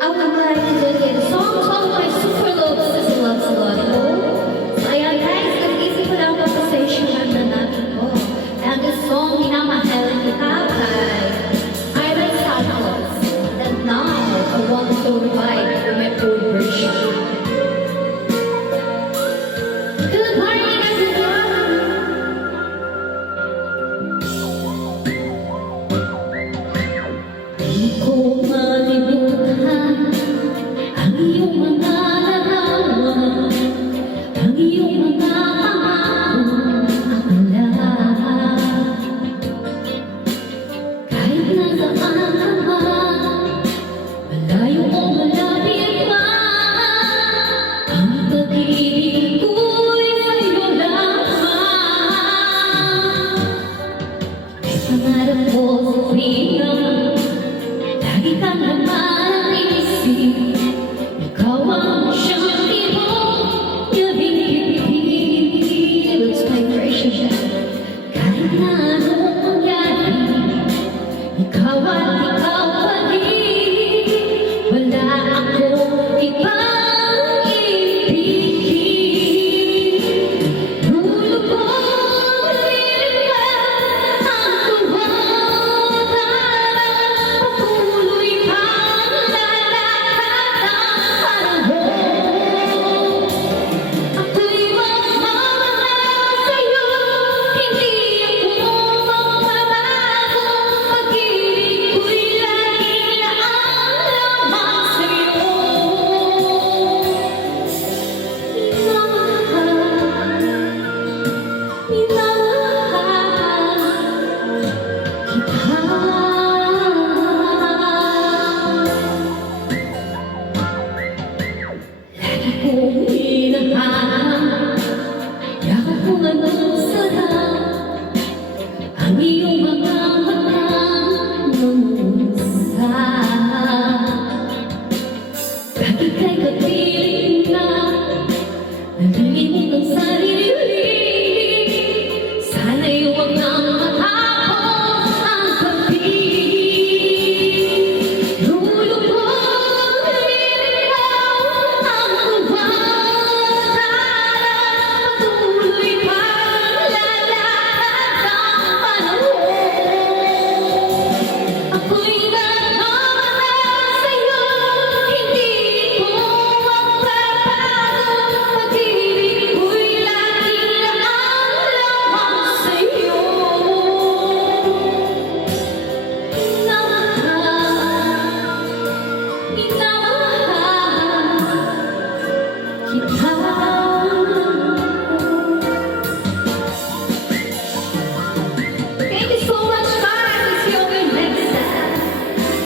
I would like to dedicate a song to all my super loves and loves a lot po. So ayan guys, nag-isip ko lang conversation na natin po. And this song, Minamahal Kita kay Ivan Santos. And now, I want to revive my full version. Good morning everyone! Di ko malimutan ang iyong mga larawan, ang iyong mga pangakong akala. Kahit nasaan